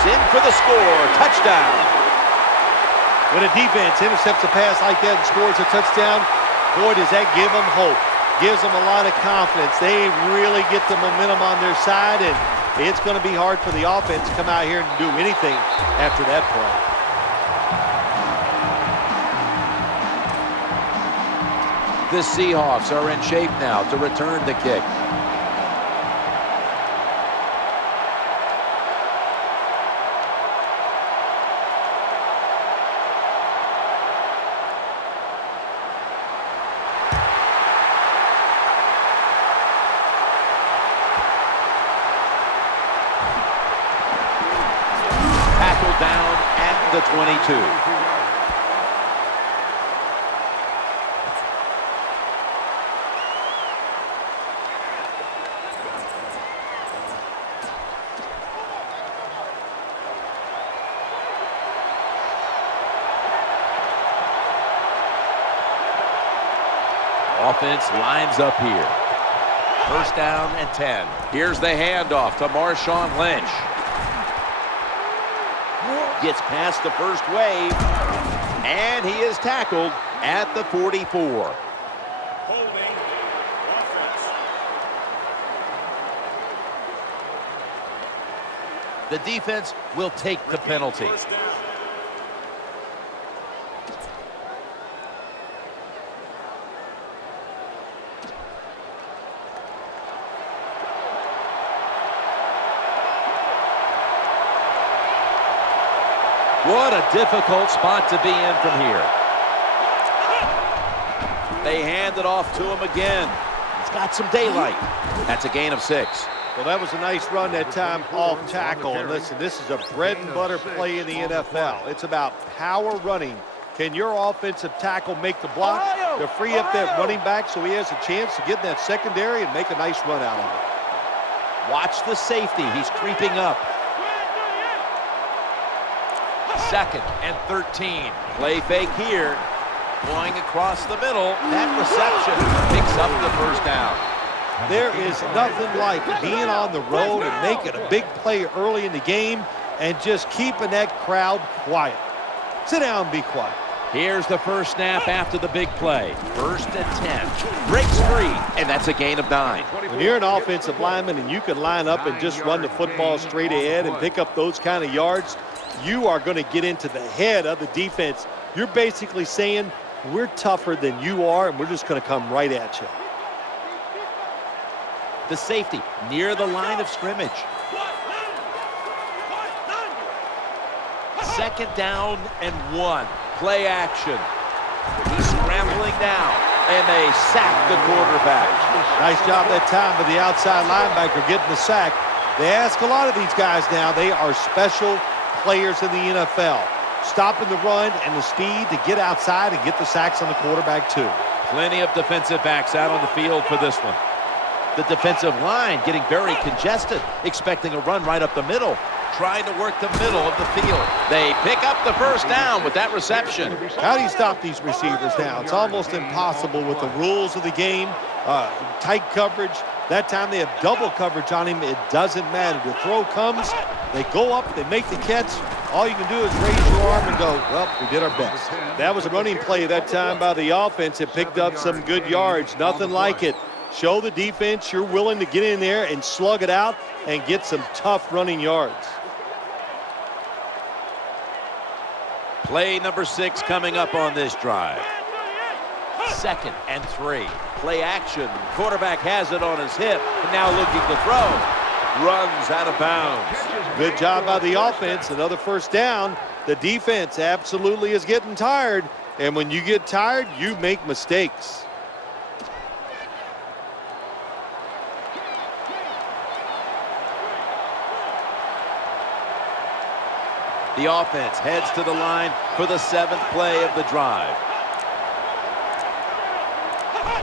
Seahawks in for the score. Touchdown. When a defense intercepts a pass like that and scores a touchdown, boy, does that give them hope. Gives them a lot of confidence. They really get the momentum on their side, and it's going to be hard for the offense to come out here and do anything after that play. The Seahawks are in shape now to return the kick. Tackled down at the 22. Offense lines up here. First down and 10. Here's the handoff to Marshawn Lynch. Gets past the first wave, and he is tackled at the 44. Holding offense. The defense will take the penalty. First down. What a difficult spot to be in from here. They hand it off to him again. He's got some daylight. That's a gain of 6. Well, that was a nice run that time off tackle. And listen, this is a bread and butter play in the NFL. It's about power running. Can your offensive tackle make the block to free up that running back so he has a chance to get in that secondary and make a nice run out of it? Watch the safety. He's creeping up. 2nd and 13. Play fake here. Going across the middle. That reception picks up the first down. There is nothing like being on the road and making a big play early in the game and just keeping that crowd quiet. Sit down and be quiet. Here's the first snap after the big play. 1st and 10. Breaks free, and that's a gain of 9. When you're an offensive lineman and you can line up and just run the football straight ahead and pick up those kind of yards, you are going to get into the head of the defense. You're basically saying, we're tougher than you are, and we're just going to come right at you. The safety near the line of scrimmage. 2nd down and 1. Play action. He's scrambling down, and they sack the quarterback. Nice job that time by the outside linebacker getting the sack. They ask a lot of these guys now. They are special players in the NFL. Stopping the run and the speed to get outside and get the sacks on the quarterback too. Plenty of defensive backs out on the field for this one. The defensive line getting very congested, expecting a run right up the middle, trying to work the middle of the field. They pick up the first down with that reception. How do you stop these receivers now? It's almost impossible with the rules of the game. Tight coverage. That time they have double coverage on him. It doesn't matter. The throw comes, they go up, they make the catch. All you can do is raise your arm and go, well, we did our best. That was a running play that time by the offense. It picked up some good yards. Nothing like it. Show the defense you're willing to get in there and slug it out and get some tough running yards. Play number 6 coming up on this drive. 2nd and 3. Play action. Quarterback has it on his hip, and now looking to throw. Runs out of bounds. Good job by the offense. Another first down. The defense absolutely is getting tired, and when you get tired, you make mistakes. The offense heads to the line for the 7th play of the drive.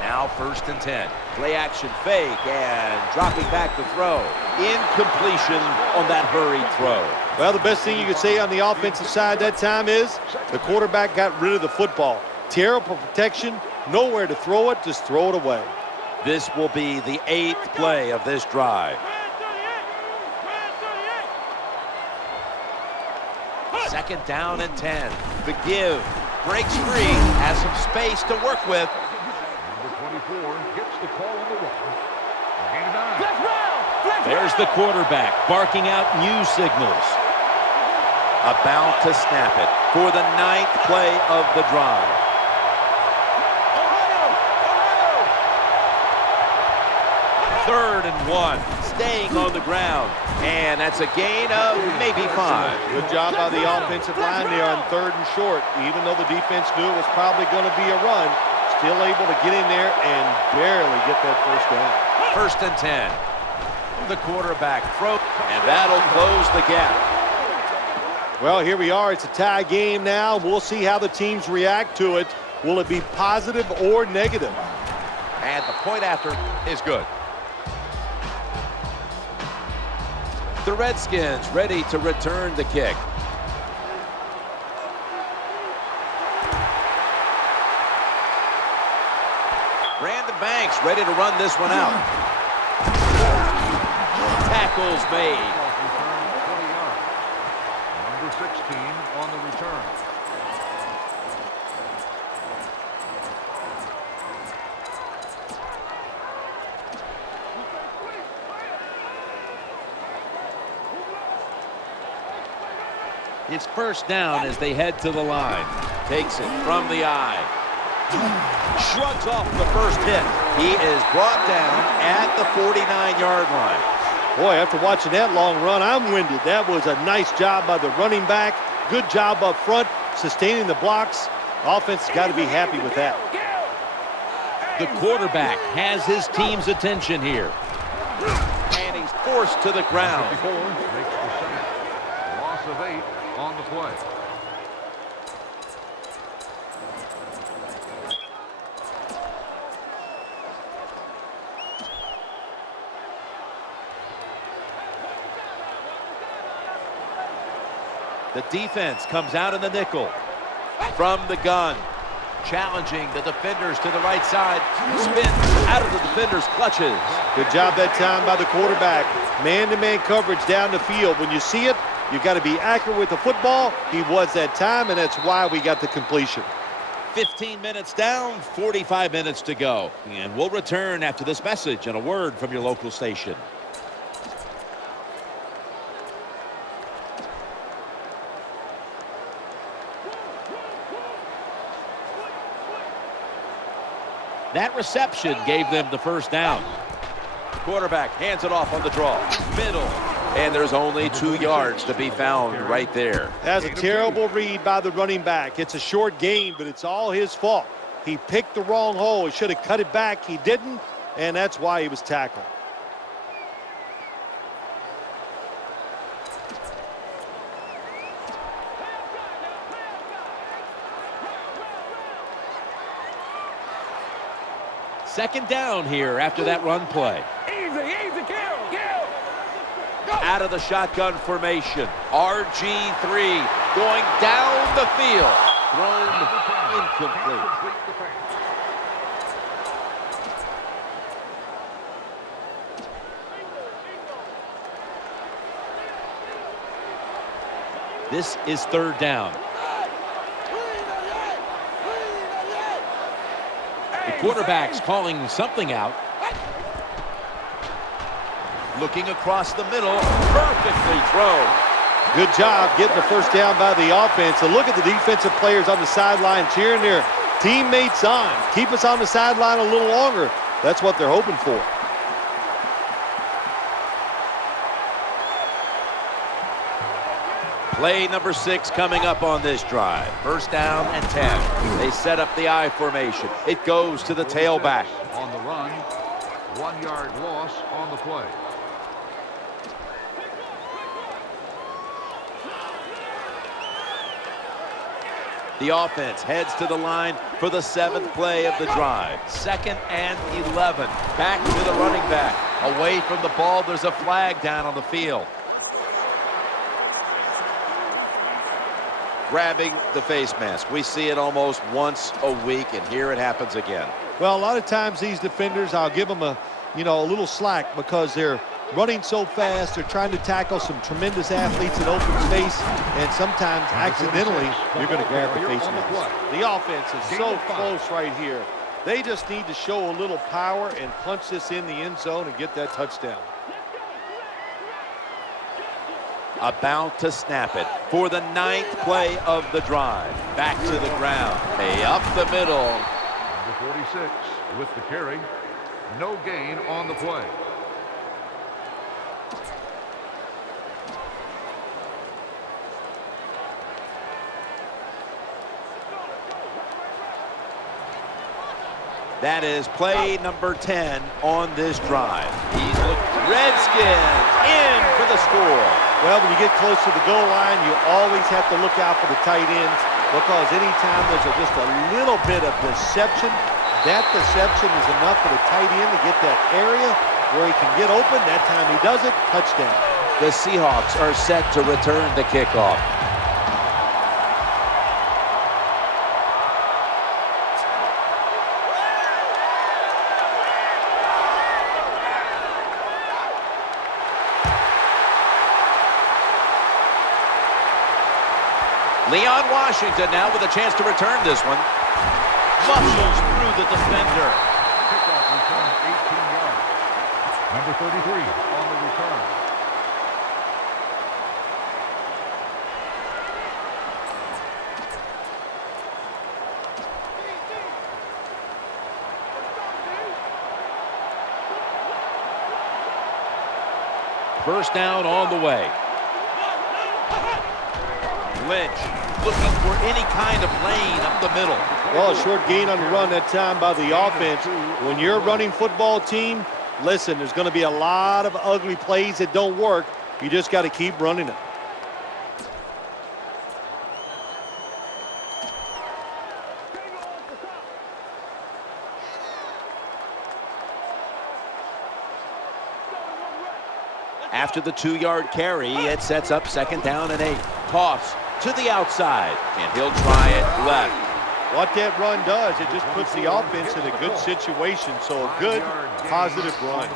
Now 1st and 10. Play action fake and dropping back to throw. Incompletion on that hurried throw. Well, the best thing you could say on the offensive side that time is the quarterback got rid of the football. Terrible protection, nowhere to throw it, just throw it away. This will be the 8th play of this drive. Second down and 10. The give. Breaks free. Has some space to work with. Number 24 gets the call on the run. Gain of 9. There's the quarterback barking out new signals. About to snap it for the 9th play of the drive. Third and 1, staying on the ground, and that's a gain of maybe 5. Good job by the offensive line there on 3rd and short. Even though the defense knew it was probably going to be a run, still able to get in there and barely get that first down. First and 10. The quarterback throw, and that'll close the gap. Well, here we are. It's a tie game now. We'll see how the teams react to it. Will it be positive or negative? And the point after is good. The Redskins ready to return the kick. Brandon Banks ready to run this one out. Tackles made. Number 16 on the return. It's first down as they head to the line. Takes it from the eye. Shrugs off the first hit. He is brought down at the 49-yard line. Boy, after watching that long run, I'm winded. That was a nice job by the running back. Good job up front, sustaining the blocks. Offense has got to be happy with that. The quarterback has his team's attention here. And he's forced to the ground. 54 makes the sack. Loss of 8 on the play. The defense comes out in the nickel. From the gun. Challenging the defenders to the right side. Spins out of the defenders' clutches. Good job that time by the quarterback. Man-to-man coverage down the field. When you see it, you've got to be accurate with the football. He was that time, and that's why we got the completion. 15 minutes down, 45 minutes to go. And we'll return after this message and a word from your local station. That reception gave them the first down. Quarterback hands it off on the draw. Middle. And there's only 2 yards to be found right there. That's a terrible read by the running back. It's a short game, but it's all his fault. He picked the wrong hole. He should have cut it back. He didn't, and that's why he was tackled. Second down here after that run play. Easy, kill. Out of the shotgun formation. RG3 going down the field. Thrown incomplete. This is third down. The quarterback's calling something out. Looking across the middle, perfectly thrown. Good job getting the first down by the offense. And look at the defensive players on the sideline cheering their teammates on. Keep us on the sideline a little longer. That's what they're hoping for. Play number 6 coming up on this drive. First down and 10. They set up the I formation. It goes to the tailback. On the run, 1 yard loss on the play. The offense heads to the line for the 7th play of the drive. 2nd and 11. Back to the running back. Away from the ball, there's a flag down on the field. Grabbing the face mask. We see it almost once a week, and here it happens again. Well, a lot of times these defenders, I'll give them a little slack because they're running so fast. They're trying to tackle some tremendous athletes in open space, and sometimes accidentally you're going to grab the face mask. The offense is so close right here. They just need to show a little power and punch this in the end zone and get that touchdown. About to snap it for the 9th play of the drive. Back to the ground. Hey, up the middle. Number 46 with the carry. No gain on the play. That is play number 10 on this drive. He's looking. Redskins in for the score. Well, when you get close to the goal line, you always have to look out for the tight ends, because anytime there's just a little bit of deception, that deception is enough for the tight end to get that area where he can get open. That time he does it, touchdown. The Seahawks are set to return the kickoff. Leon Washington now with a chance to return this one. Muscles through the defender. Kickoff return 18 yards. Number 33 on the return. First down on the way. Lynch looking for any kind of lane up the middle. Well, a short gain on the run that time by the offense. When you're a running football team, listen, there's going to be a lot of ugly plays that don't work. You just got to keep running it. After the 2-yard carry, it sets up 2nd down and 8. Toss to the outside, and he'll try it left. What that run does, it just puts the offense in a good situation. So a good, positive run.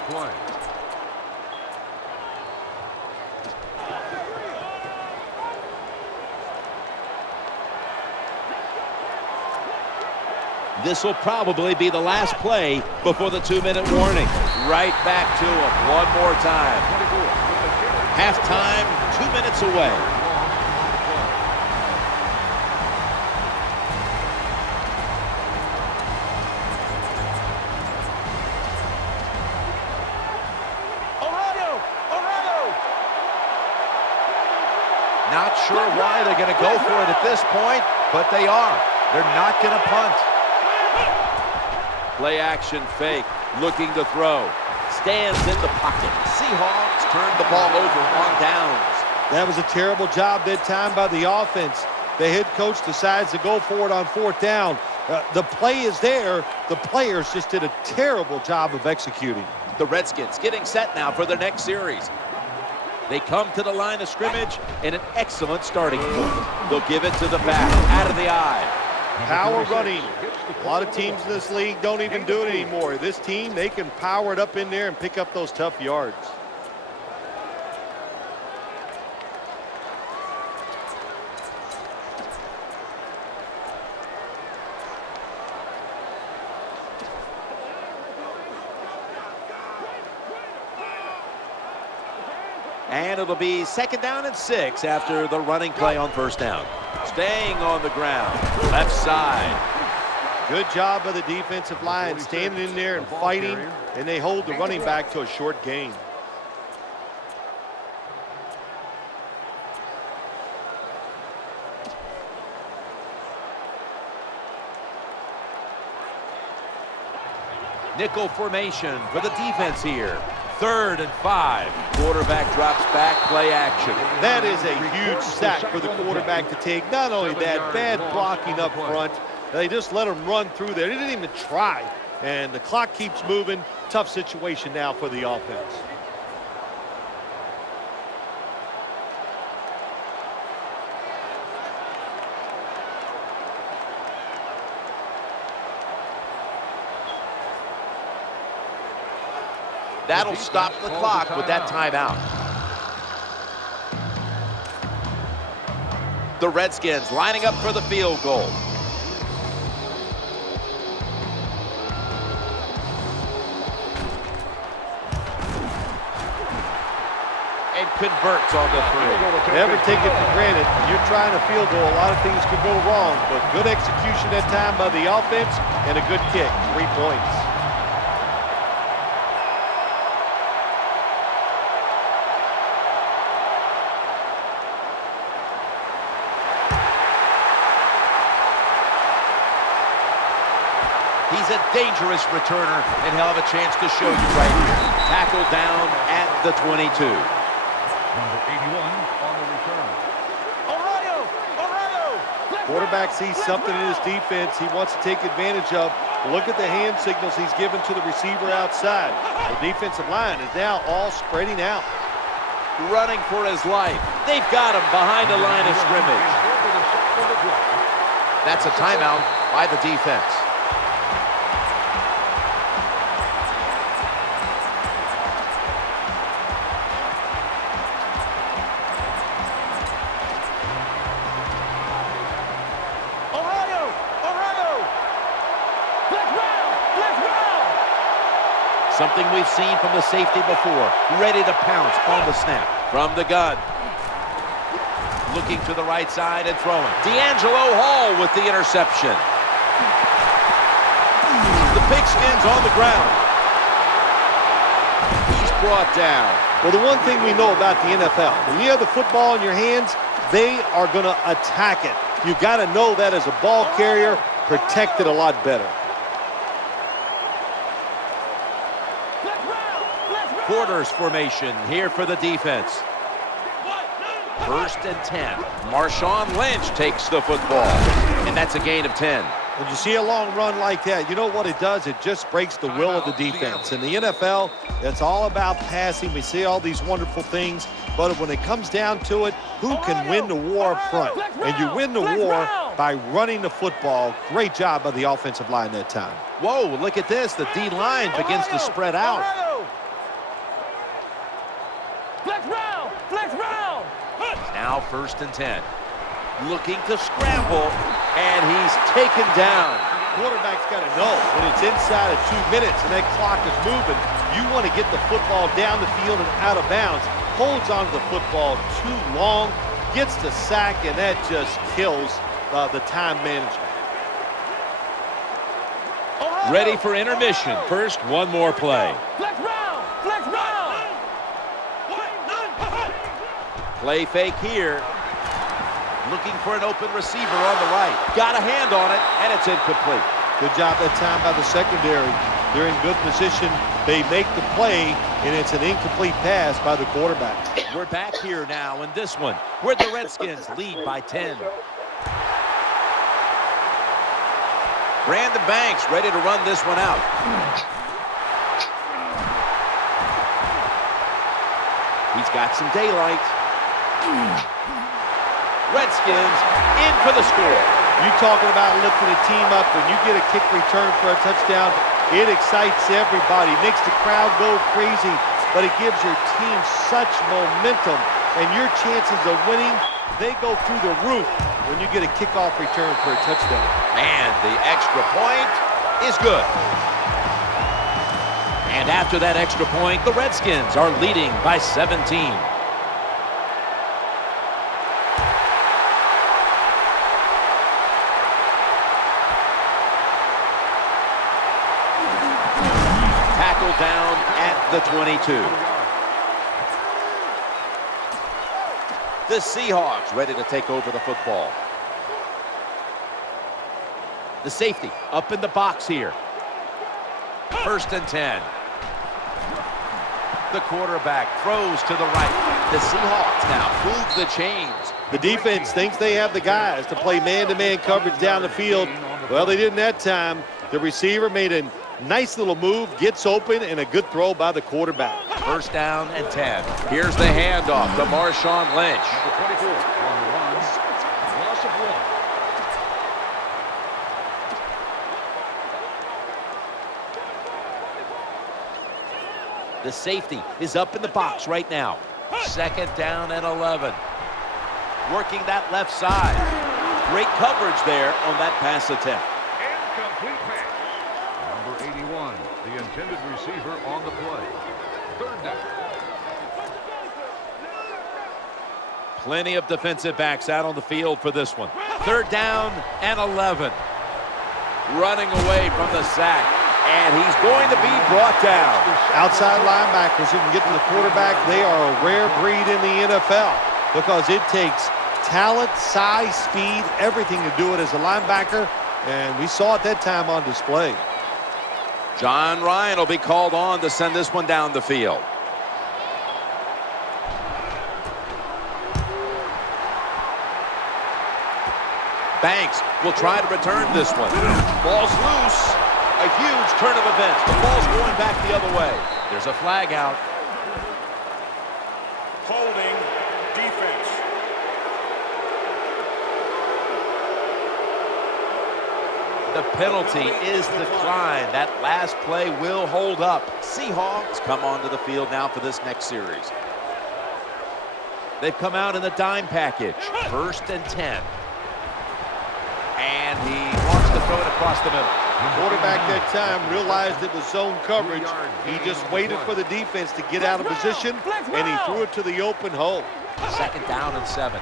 This will probably be the last play before the 2-minute warning. Right back to him one more time. Halftime, 2 minutes away. Not sure why they're going to go for it at this point, but they are. They're not going to punt. Play action fake, looking to throw. Stands in the pocket. Seahawks turn the ball over on downs. That was a terrible job that time by the offense. The head coach decides to go for it on 4th down. The play is there. The players just did a terrible job of executing. The Redskins getting set now for their next series. They come to the line of scrimmage in an excellent starting point. They'll give it to the back, out of the eye. Power running. A lot of teams in this league don't even do it anymore. This team, they can power it up in there and pick up those tough yards. And it'll be 2nd down and 6 after the running play on 1st down. Staying on the ground, left side. Good job by the defensive line, standing in there and fighting, and they hold the running back to a short gain. Nickel formation for the defense here. 3rd and 5. Quarterback drops back, play action. That is a huge sack for the quarterback to take. Not only that, bad blocking up front. They just let him run through there. They didn't even try. And the clock keeps moving. Tough situation now for the offense. That'll stop the clock with that timeout. The Redskins lining up for the field goal. And converts on the three. Never take it for granted. You're trying a field goal. A lot of things could go wrong, but good execution that time by the offense and a good kick. 3 points. He's a dangerous returner, and he'll have a chance to show you right here. Tackle down at the 22. Number 81 on the return. Quarterback sees something in his defense he wants to take advantage of. Look at the hand signals he's given to the receiver outside. The defensive line is now all spreading out. Running for his life. They've got him behind the line of scrimmage. That's a timeout by the defense. Something we've seen from the safety before. Ready to pounce on the snap. From the gun. Looking to the right side and throwing. D'Angelo Hall with the interception. The Pigskin's on the ground. He's brought down. Well, the one thing we know about the NFL, when you have the football in your hands, they are going to attack it. You got to know that as a ball carrier, protect it a lot better. Quarters formation here for the defense. 1st and 10. Marshawn Lynch takes the football, and that's a gain of 10. When you see a long run like that, you know what it does? It just breaks the will of the defense. In the NFL, it's all about passing. We see all these wonderful things, but when it comes down to it, who can win the war up front? And you win the war by running the football. Great job by the offensive line that time. Whoa, look at this. The D-line begins to spread out. Now 1st and 10. Looking to scramble, and he's taken down. Quarterback's got to know when it's inside of 2 minutes and that clock is moving, you want to get the football down the field and out of bounds. Holds onto the football too long, gets the sack, and that just kills the time management. Ready for intermission. First, one more play. Play fake here. Looking for an open receiver on the right. Got a hand on it, and it's incomplete. Good job that time by the secondary. They're in good position. They make the play, and it's an incomplete pass by the quarterback. We're back here now in this one, where the Redskins lead by 10. Brandon Banks ready to run this one out. He's got some daylight. Redskins in for the score. You talking about lifting a team up. When you get a kick return for a touchdown, it excites everybody, makes the crowd go crazy, but it gives your team such momentum, and your chances of winning, they go through the roof when you get a kickoff return for a touchdown. And the extra point is good. And after that extra point, the Redskins are leading by 17. Down at the 22. The Seahawks ready to take over the football. The safety up in the box here. 1st and 10. The quarterback throws to the right. The Seahawks now move the chains. The defense thinks they have the guys to play man-to-man coverage down the field. Well, they didn't that time. The receiver made a nice little move, gets open, and a good throw by the quarterback. 1st down and 10. Here's the handoff to Marshawn Lynch. Number 24 on the run. Loss of 1. The safety is up in the box right now. 2nd down and 11. Working that left side. Great coverage there on that pass attempt. Incomplete pass. Number 81, the intended receiver on the play. 3rd down. Plenty of defensive backs out on the field for this one. 3rd down and 11. Running away from the sack. And he's going to be brought down. Outside linebackers who can get to the quarterback, they are a rare breed in the NFL because it takes talent, size, speed, everything to do it as a linebacker, and we saw it that time on display. John Ryan will be called on to send this one down the field. Banks will try to return this one. Ball's loose. A huge turn of events. The ball's going back the other way. There's a flag out. Holding defense. The penalty is declined. That last play will hold up. Seahawks come onto the field now for this next series. They've come out in the dime package. 1st and 10. And he wants to throw it across the middle. The quarterback that time realized it was zone coverage. He just waited for the defense to get out of position, and he threw it to the open hole. 2nd down and 7.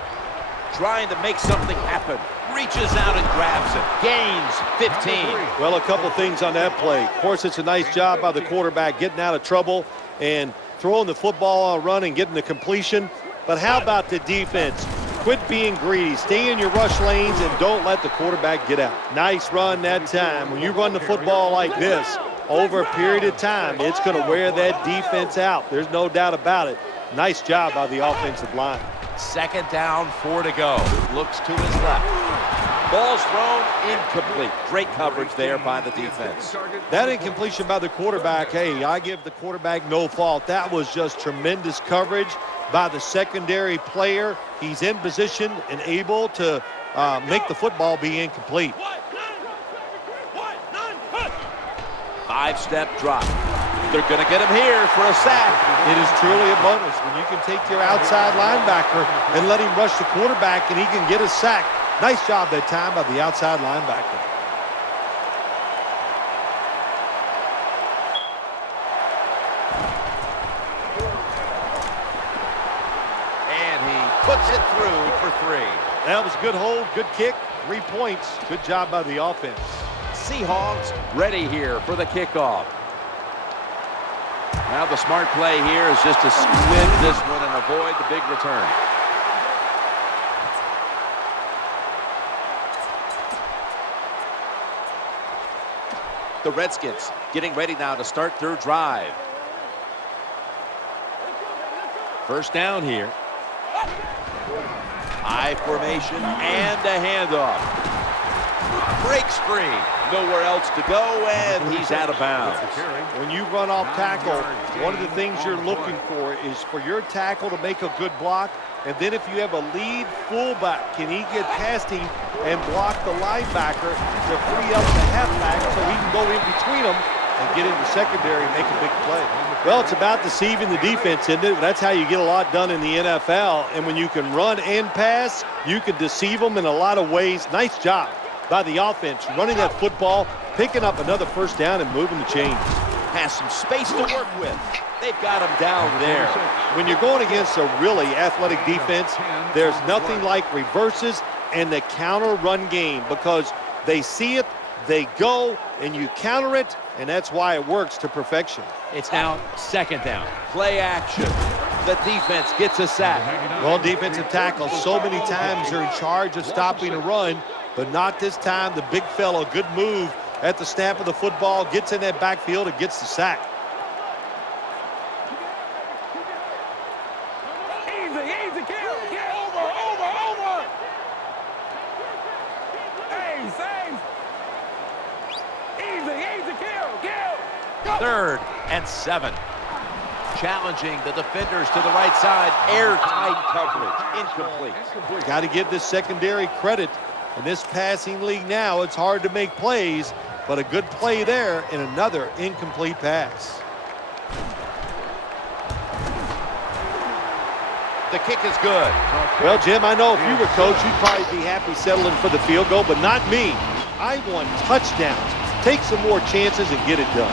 Trying to make something happen. Reaches out and grabs it. Gains 15. Well, a couple things on that play. Of course, it's a nice job by the quarterback getting out of trouble and throwing the football on a run and getting the completion. But how about the defense? Quit being greedy. Stay in your rush lanes and don't let the quarterback get out. Nice run that time. When you run the football like this, over a period of time, it's going to wear that defense out. There's no doubt about it. Nice job by the offensive line. 2nd down, 4 to go. Looks to his left. Ball's thrown incomplete. Great coverage there by the defense. That incompletion by the quarterback, hey, I give the quarterback no fault. That was just tremendous coverage by the secondary player. He's in position and able to make the football be incomplete. 5-step drop. They're going to get him here for a sack. It is truly a bonus when you can take your outside linebacker and let him rush the quarterback and he can get a sack. Nice job that time by the outside linebacker. And he puts it through for 3. That was a good hold, good kick, 3 points. Good job by the offense. Seahawks ready here for the kickoff. Now the smart play here is just to squib this one and avoid the big return. The Redskins getting ready now to start their drive. 1st down here. High formation and a handoff. Breaks free. Nowhere else to go, and he's out of bounds. When you run off tackle, one of the things you're looking for is for your tackle to make a good block, and then if you have a lead fullback, can he get past him and block the linebacker to free up the halfback so he can go in between them and get into secondary and make a big play? Well, it's about deceiving the defense, isn't it? That's how you get a lot done in the NFL, and when you can run and pass, you can deceive them in a lot of ways. Nice job by the offense, running that football, picking up another 1st down and moving the chains. Has some space to work with. They've got him down there. When you're going against a really athletic defense, there's nothing like reverses and the counter run game because they see it, they go, and you counter it, and that's why it works to perfection. It's now 2nd down. Play action. The defense gets a sack. Well, defensive tackles so many times are in charge of stopping a run, but not this time. The big fella, good move at the snap of the football, gets in that backfield and gets the sack. Easy, kill. Over. Hey, save. Easy, kill. 3rd and 7. Challenging the defenders to the right side. Airtight coverage. Incomplete. Got to give this secondary credit. In this passing league now, it's hard to make plays, but a good play there and another incomplete pass. The kick is good. Well, Jim, I know if you were coach, you'd probably be happy settling for the field goal, but not me. I want touchdowns. Take some more chances and get it done.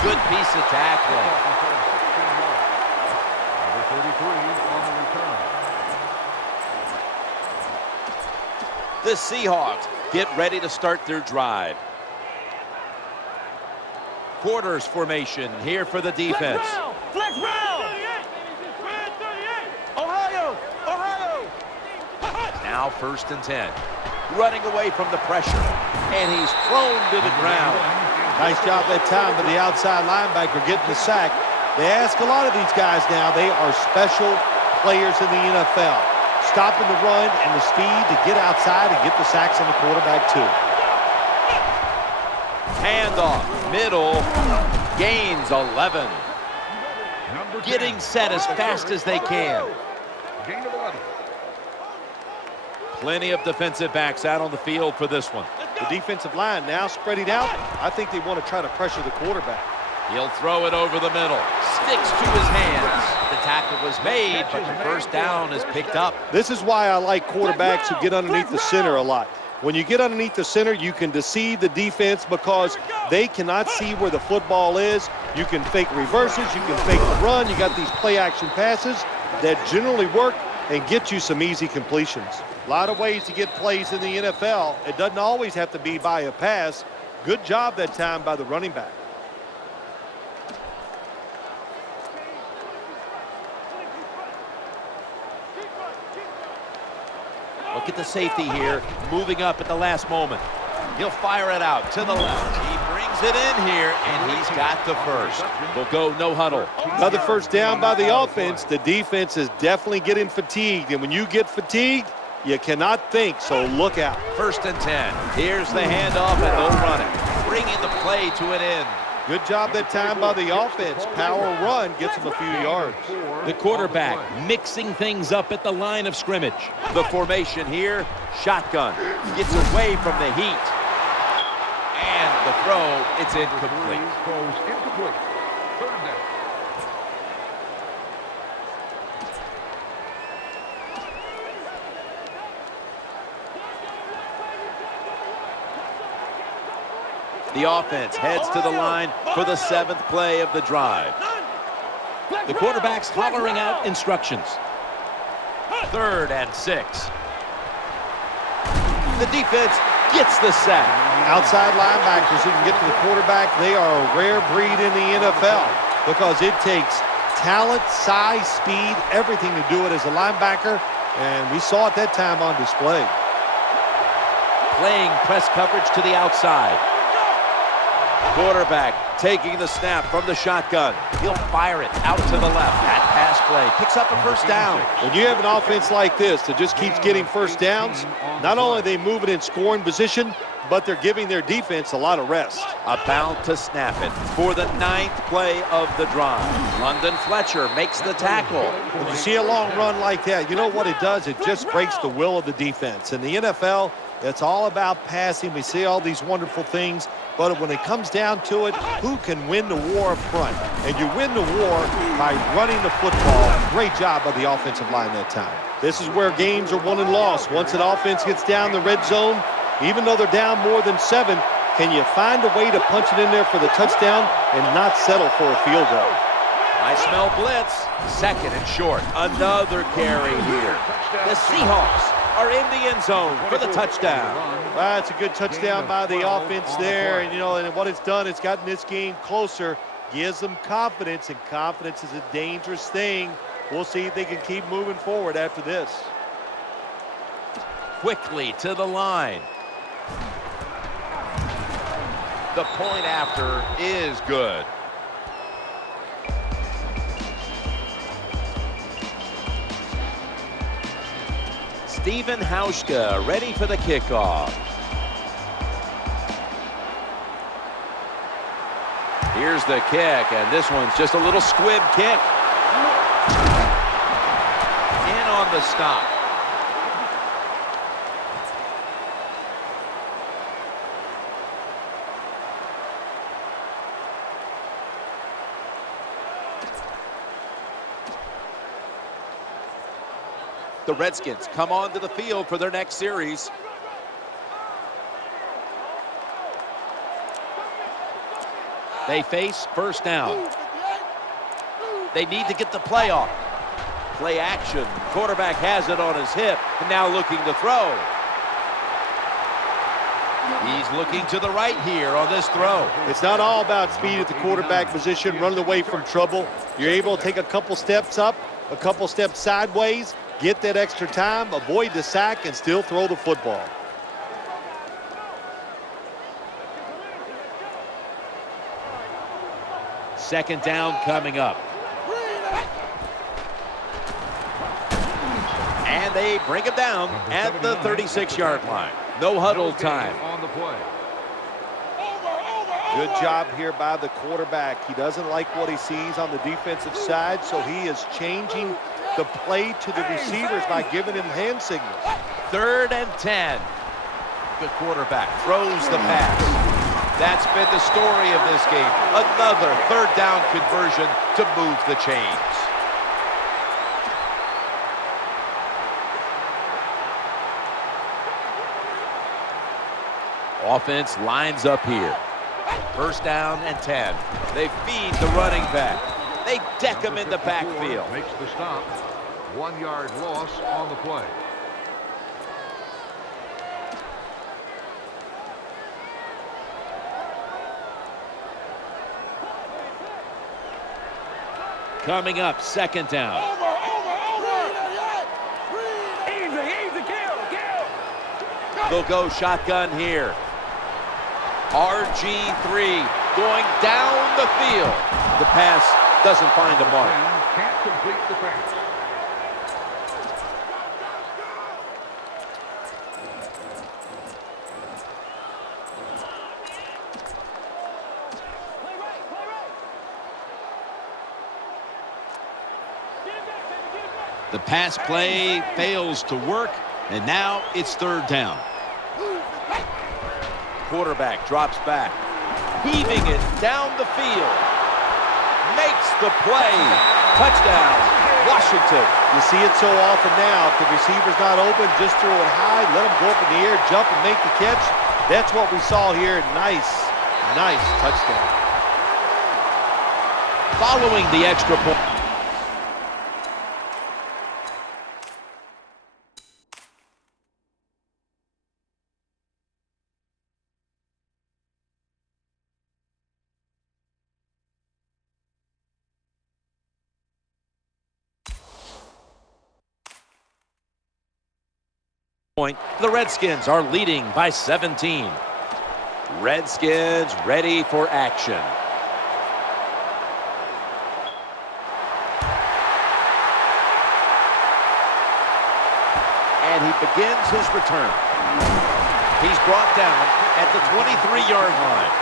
Good piece of tackling. Number 33 on the return. The Seahawks get ready to start their drive. Quarters formation here for the defense. Flex round. Ohio. Ohio. Now 1st and 10. Running away from the pressure. And he's thrown to the ground. Nice job that time by the outside linebacker getting the sack. They ask a lot of these guys now. They are special players in the NFL. Stopping the run and the speed to get outside and get the sacks on the quarterback too. Handoff, middle, gains 11. Getting set as fast as they can. Gain of 11. Plenty of defensive backs out on the field for this one. The defensive line now spreading out. I think they want to try to pressure the quarterback. He'll throw it over the middle. Sticks to his hands. The tackle was made, but the first down is picked up. This is why I like quarterbacks who get underneath the center a lot. When you get underneath the center, you can deceive the defense because they cannot see where the football is. You can fake reverses. You can fake the run. You got these play-action passes that generally work and get you some easy completions. A lot of ways to get plays in the NFL. It doesn't always have to be by a pass. Good job that time by the running back. Look at the safety here, moving up at the last moment. He'll fire it out to the left. He brings it in here, and he's got the first. We'll go no huddle. Another first down by the offense. The defense is definitely getting fatigued, and when you get fatigued, you cannot think, so look out. 1st and 10. Here's the handoff, and they'll run it, bringing the play to an end. Good job that time by the offense. Power run gets them a few yards. The quarterback mixing things up at the line of scrimmage. The formation here, shotgun. Gets away from the heat. And the throw, it's incomplete. Goes incomplete. 3rd down. The offense heads to the line for the 7th play of the drive. The quarterback's hollering out instructions. 3rd and 6. The defense gets the sack. Outside linebackers who can get to the quarterback, they are a rare breed in the NFL because it takes talent, size, speed, everything to do it as a linebacker, and we saw it that time on display. Playing press coverage to the outside. Quarterback taking the snap from the shotgun. He'll fire it out to the left. That pass play picks up a first down. When you have an offense like this that just keeps getting first downs, not only are they moving in scoring position, but they're giving their defense a lot of rest. About to snap it for the 9th play of the drive. London Fletcher makes the tackle. When you see a long run like that, you know what it does? It just breaks the will of the defense. In the NFL, it's all about passing. We see all these wonderful things, but when it comes down to it, who can win the war up front? And you win the war by running the football. Great job by the offensive line that time. This is where games are won and lost. Once an offense gets down the red zone, even though they're down more than 7, can you find a way to punch it in there for the touchdown and not settle for a field goal? I smell blitz. 2nd and short. Another carry here. The Seahawks are in the end zone for the touchdown. That's a good touchdown by the offense there. And, you know, and what it's done, it's gotten this game closer, gives them confidence, and confidence is a dangerous thing. We'll see if they can keep moving forward after this. Quickly to the line. The point after is good. Stephen Hauschka ready for the kickoff. Here's the kick, and this one's just a little squib kick. In on the stop. The Redskins come onto the field for their next series. They face first down. They need to get the play off. Play action. Quarterback has it on his hip and now looking to throw. He's looking to the right here on this throw. It's not all about speed at the quarterback position, running away from trouble. You're able to take a couple steps up, a couple steps sideways, get that extra time, avoid the sack, and still throw the football. Second down coming up. And they bring him down at the 36-yard line. No huddle time. On the play. Good job here by the quarterback. He doesn't like what he sees on the defensive side, so he is changing the play to the receivers by giving him hand signals. 3rd and 10. The quarterback throws the pass. That's been the story of this game. Another 3rd down conversion to move the chains. Offense lines up here. 1st down and 10. They feed the running back. They deck him in the backfield. Makes the stop. 1-yard loss on the play. Coming up, 2nd down. Easy, kill. They'll go shotgun here. RG3 going down the field. The pass doesn't find a mark. Can't complete the pass. The pass play fails to work, and now it's 3rd down. Quarterback drops back, heaving it down the field. Makes the play. Touchdown, Washington. You see it so often now. If the receiver's not open, just throw it high, let him go up in the air, jump and make the catch. That's what we saw here. Nice touchdown. Following the extra point. The Redskins are leading by 17. Redskins ready for action. And he begins his return. He's brought down at the 23-yard line.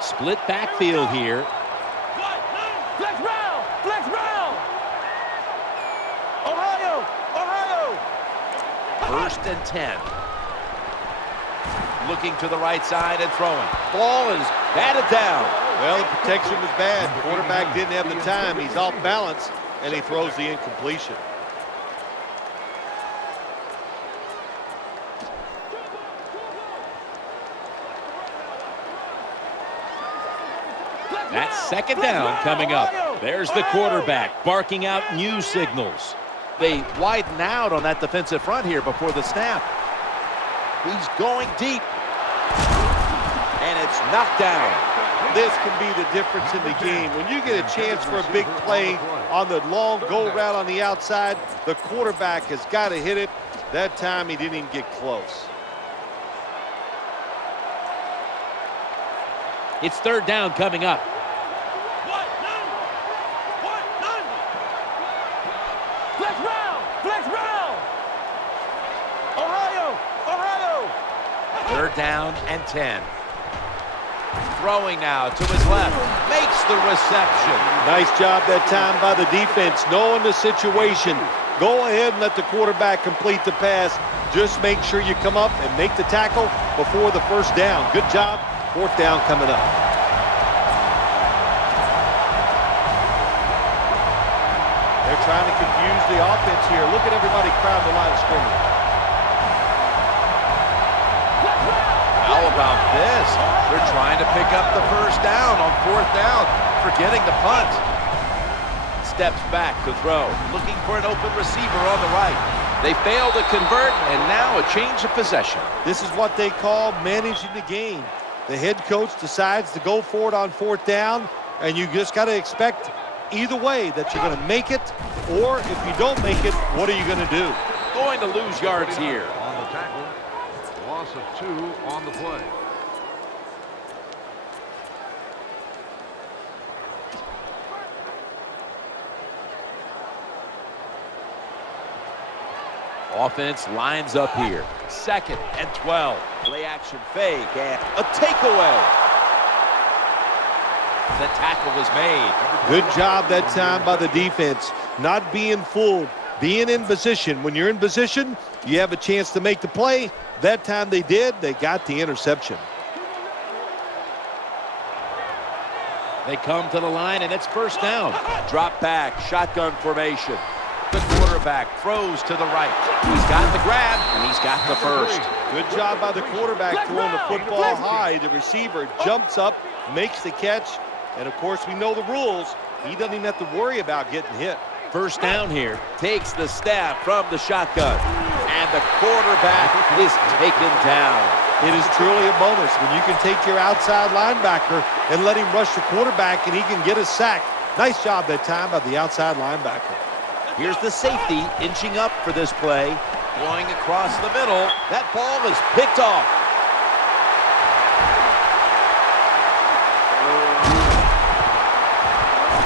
Split backfield here. Flex round. Ohio. 1st and 10. Looking to the right side and throwing. Ball is batted down. Well, the protection was bad. Quarterback didn't have the time. He's off balance, and he throws the incompletion. That's 2nd down coming up. There's the quarterback barking out new signals. They widen out on that defensive front here before the snap. He's going deep. And it's knocked down. This can be the difference in the game. When you get a chance for a big play on the long go route on the outside, the quarterback has got to hit it. That time he didn't even get close. It's 3rd down coming up. Flex round. Ohio. 3rd down and 10. Throwing now to his left. Makes the reception. Nice job that time by the defense, knowing the situation. go ahead and let the quarterback complete the pass. Just make sure you come up and make the tackle before the first down. Good job. Fourth down coming up. They're trying to confuse the offense here. Look at everybody crowd the line of scrimmage. How about this? They're trying to pick up the first down on fourth down, forgetting the punt. Steps back to throw, looking for an open receiver on the right. They fail to convert, and now a change of possession. This is what they call managing the game. The head coach decides to go for it on fourth down, and you just got to expect either way that you're going to make it, or if you don't make it, what are you going to do? Going to lose yards here. On the tackle, loss of 2 on the play. Offense lines up here. 2nd and 12. Play action fake and a takeaway. The tackle was made. Good job that time by the defense. Not being fooled, being in position. When you're in position, you have a chance to make the play. That time they did. They got the interception. They come to the line, and it's first down. Drop back, shotgun formation. The quarterback throws to the right. He's got the grab, and he's got the first. Good job by the quarterback throwing the football high. The receiver jumps up, makes the catch, and of course we know the rules. He doesn't even have to worry about getting hit. First down here. Takes the snap from the shotgun, and the quarterback is taken down. It is truly a bonus when you can take your outside linebacker and let him rush the quarterback, and he can get a sack. Nice job that time by the outside linebacker. Here's the safety inching up for this play. Going across the middle. That ball is picked off.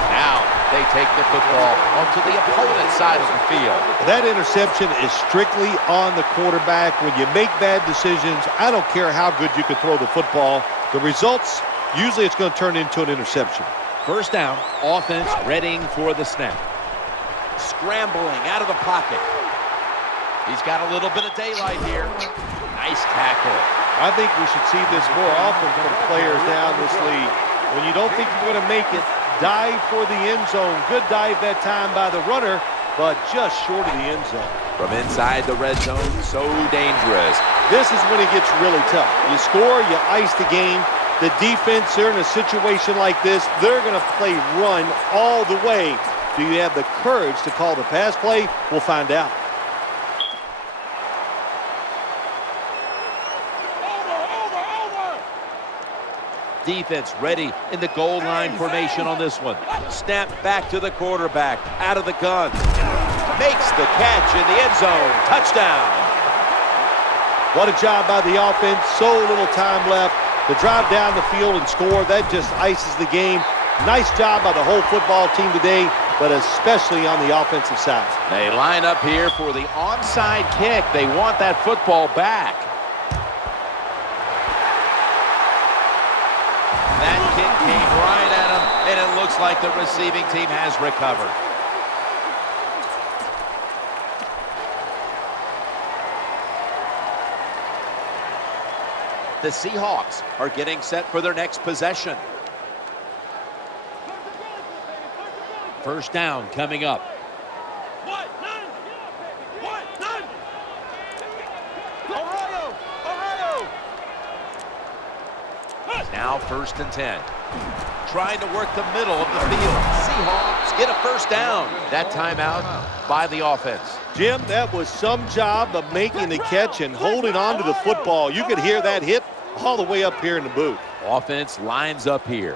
Now they take the football onto the opponent's side of the field. That interception is strictly on the quarterback. When you make bad decisions, I don't care how good you can throw the football. The results, usually it's going to turn into an interception. First down, offense readying for the snap. Scrambling out of the pocket. He's got a little bit of daylight here. Nice tackle. I think we should see this more often from players down this league. When you don't think you're going to make it, dive for the end zone. Good dive that time by the runner, but just short of the end zone. From inside the red zone, so dangerous. This is when it gets really tough. You score, you ice the game. The defense, they're in a situation like this, they're going to play run all the way. Do you have the courage to call the pass play? We'll find out. Defense ready in the goal line formation on this one. Snap back to the quarterback, out of the gun. Makes the catch in the end zone. Touchdown. What a job by the offense. So little time left to drive down the field and score. That just ices the game. Nice job by the whole football team today, but especially on the offensive side. They line up here for the onside kick. They want that football back. That kick came right at him, and it looks like the receiving team has recovered. The Seahawks are getting set for their next possession. First down coming up. Now 1st and 10. Trying to work the middle of the field. Seahawks get a first down. That timeout by the offense. Jim, that was some job of making the catch and holding on to the football. You could hear that hit all the way up here in the booth. Offense lines up here.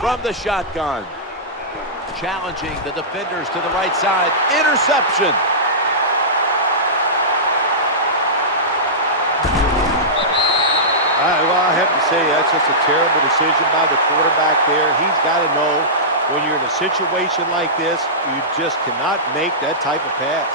From the shotgun. Challenging the defenders to the right side. Interception. Well, I have to say that's just a terrible decision by the quarterback there. He's got to know when you're in a situation like this, you just cannot make that type of pass.